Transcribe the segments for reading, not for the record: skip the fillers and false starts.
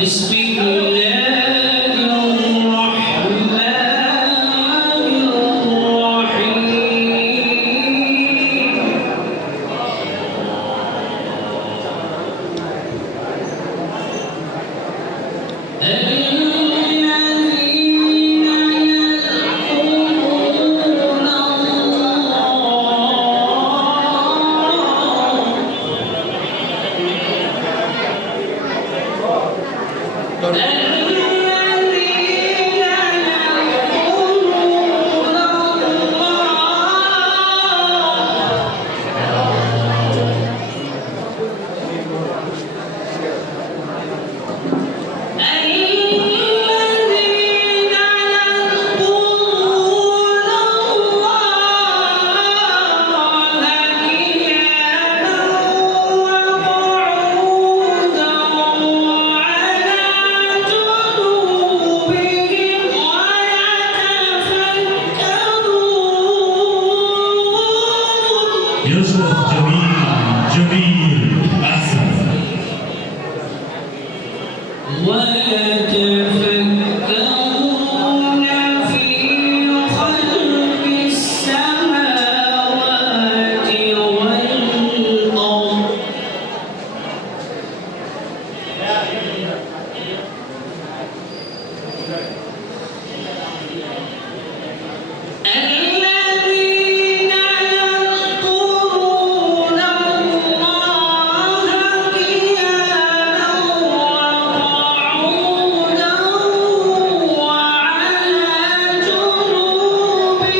بسم الله الرحمن الرحيم يوسف جميل أحسن ويتفكرون في خلق السماوات والأرض الذين يذكرون الله قياما وقعودا وعلى جنوبهم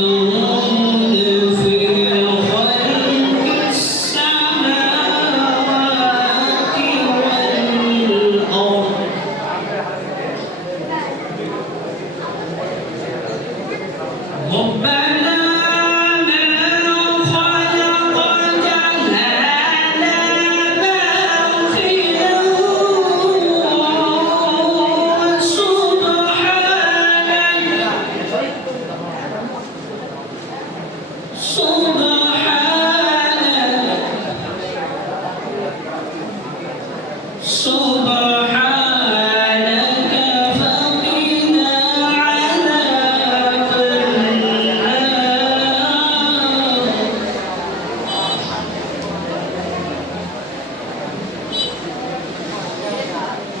ويتفكرون في خلق السماوات والأرض ربنا ما خلقت هذا باطلا سبحانك فقنا عذاب النار ربنا ما خلقت هذا باطلا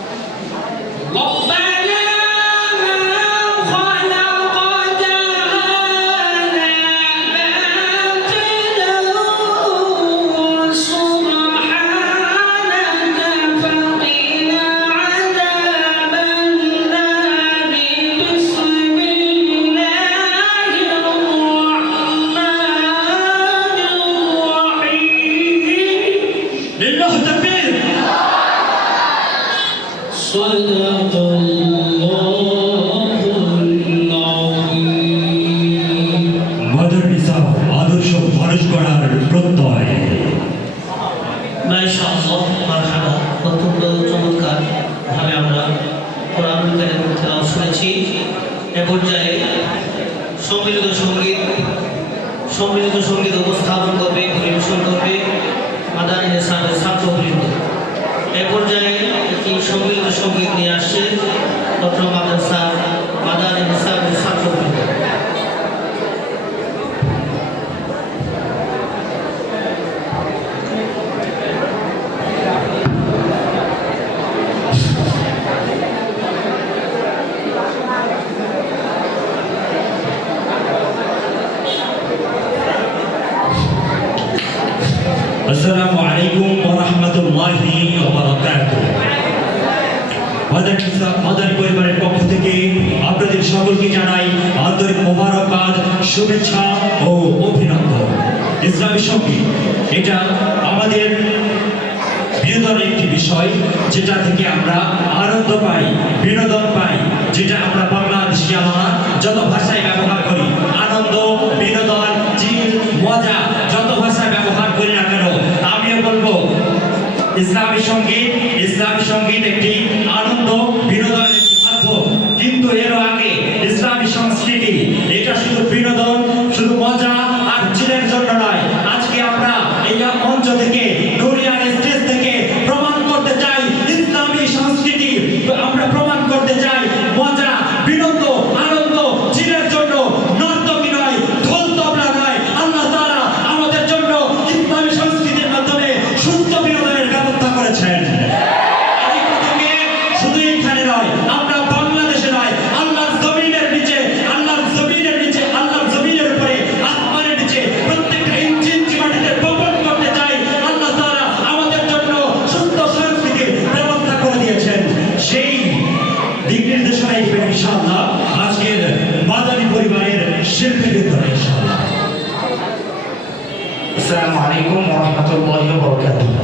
سبحانك فقنا عذاب النار بسم الله الرحمن الرحيم لله تكبير صدق الله العظيم mother নিসা আদর্শ মানুষ গড়ার প্রত্যয় মাশাআল্লাহ মারহাবা অত্যন্ত চমৎকার ভাবে আমরা কোরআনুল কারীমের তেলাওয়াত শুনেছি এ পর্যায়ে সম্মিলিত সঙ্গীত উপস্থাপন করবে পরিবেশন করবে মাদানী নিসাবের ছাত্রবৃন্দ এ পর্যায়ে একটি সম্মিলিত সঙ্গীত নিয়ে আসছে ডক্টর মাদানী নিসাবের ছাত্রবৃন্দ আসসালামু আলাইকুম ওয়া রাহমাতুল্লাহি ওয়া বারাকাতুহু মাদানী পরিবারের পক্ষ থেকে আপনাদের সকলকে জানাই আন্তরিক মোবারকবাদ শুভেচ্ছা ও অভিনন্দন ইসলামী সঙ্গীত এটা আমাদের বিনোদনের একটি বিষয় যেটা থেকে আমরা আনন্দ পাই বিনোদন পাই যেটা আমরা বাংলাদেশি আমরা যত ভাষায় ব্যবহার করি আনন্দ বিনোদন জিল মজা যত ভাষায় ব্যবহার করি না কেন আমিও বলবো ইসলামী সঙ্গীত একটি আনন্দ আলাইকুম ওয়া রাহমাতুল্লাহি ওয়া বারাকাতুহু।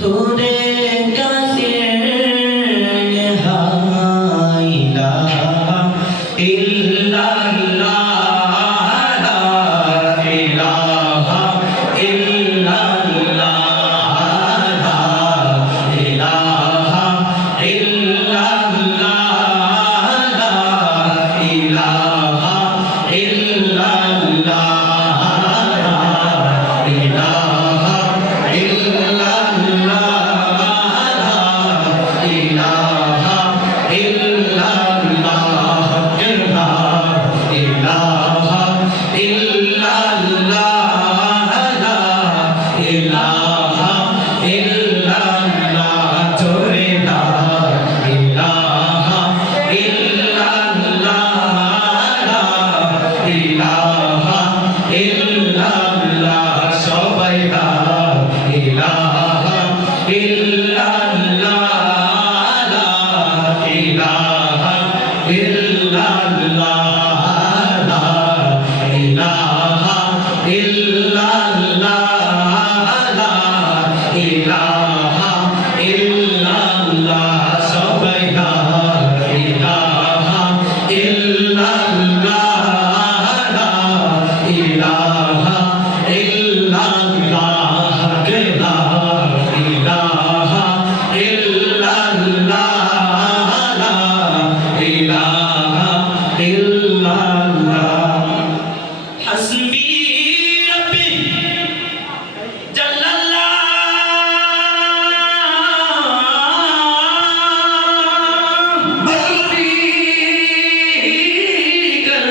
তোদের কাছে হাই ইলাহা ইল্লাল্লাহ লা ইলাহা ইল্লাল্লাহ লা ইলাহা ইল্লাল্লাহ লা ইলাহা ইল্লাল্লাহ লা ইলাহা সবাই লা ইলাহা ইল্লাল্লাহ লা ইলাহা ইল্লাল্লাহ লা ইলাহা ইল্লাল্লাহ লা ইলাহা ইল্লাল্লাহ সবাই লা ইলাহা ইল্লাল্লাহ লা ইলাহা ইল্লাল্লাহ লা ইলাহা ইল্লাল্লাহ লা ইলাহা ইল্লাল্লাহ হাসবি রাব্বি জাল্লাল্লাহ মাফিকাল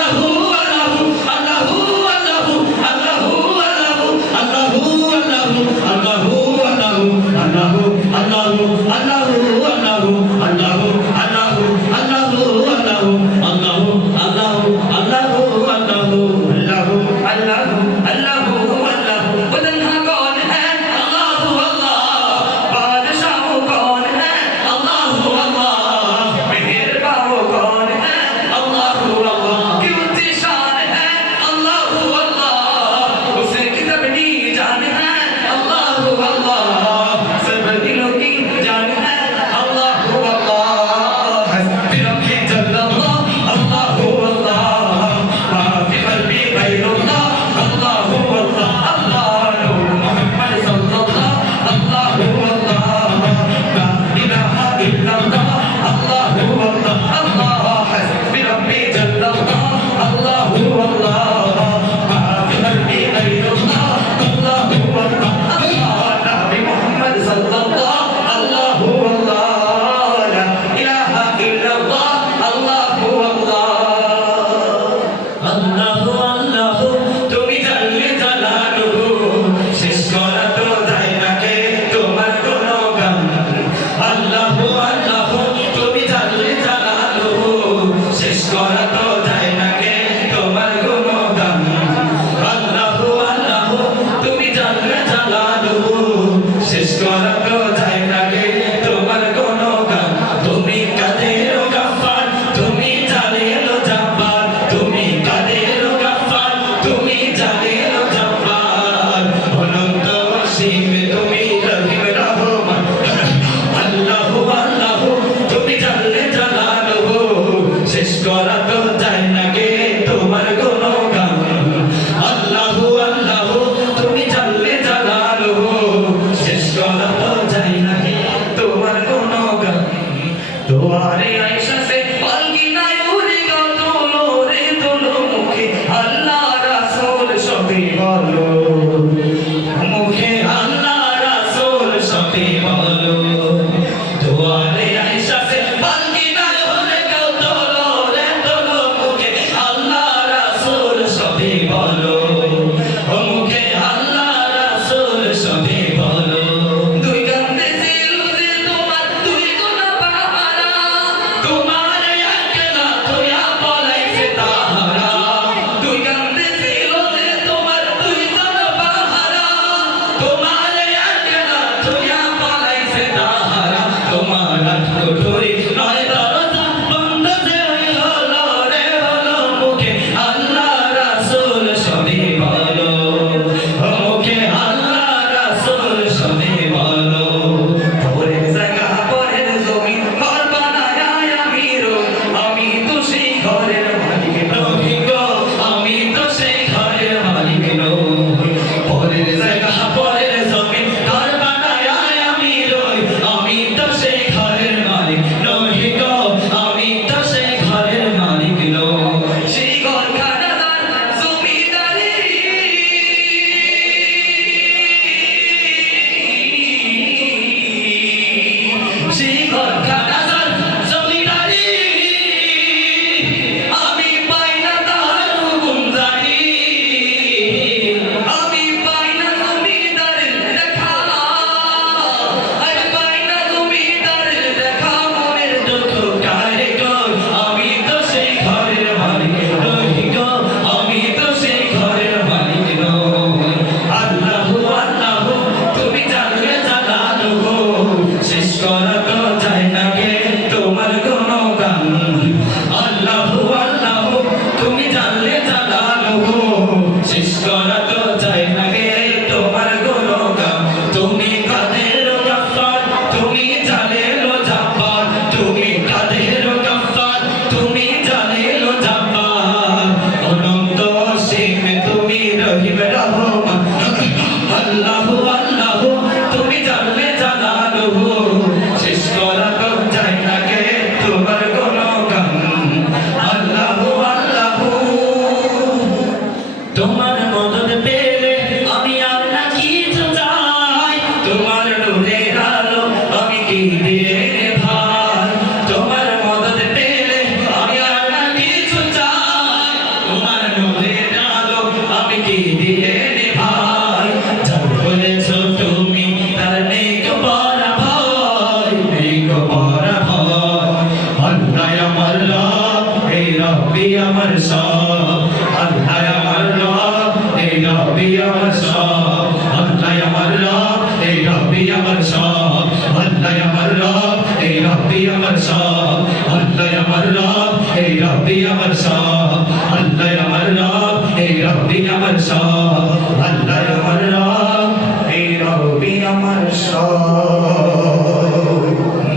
আমার রব এই রব্বি আমার সব আল্লাহ আমার রব এই রব্বি আমার সব আল্লাহ আমার রব এই রব্বি আমার সব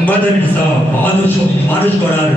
মাদানী সাহেব মানুষ গড়ার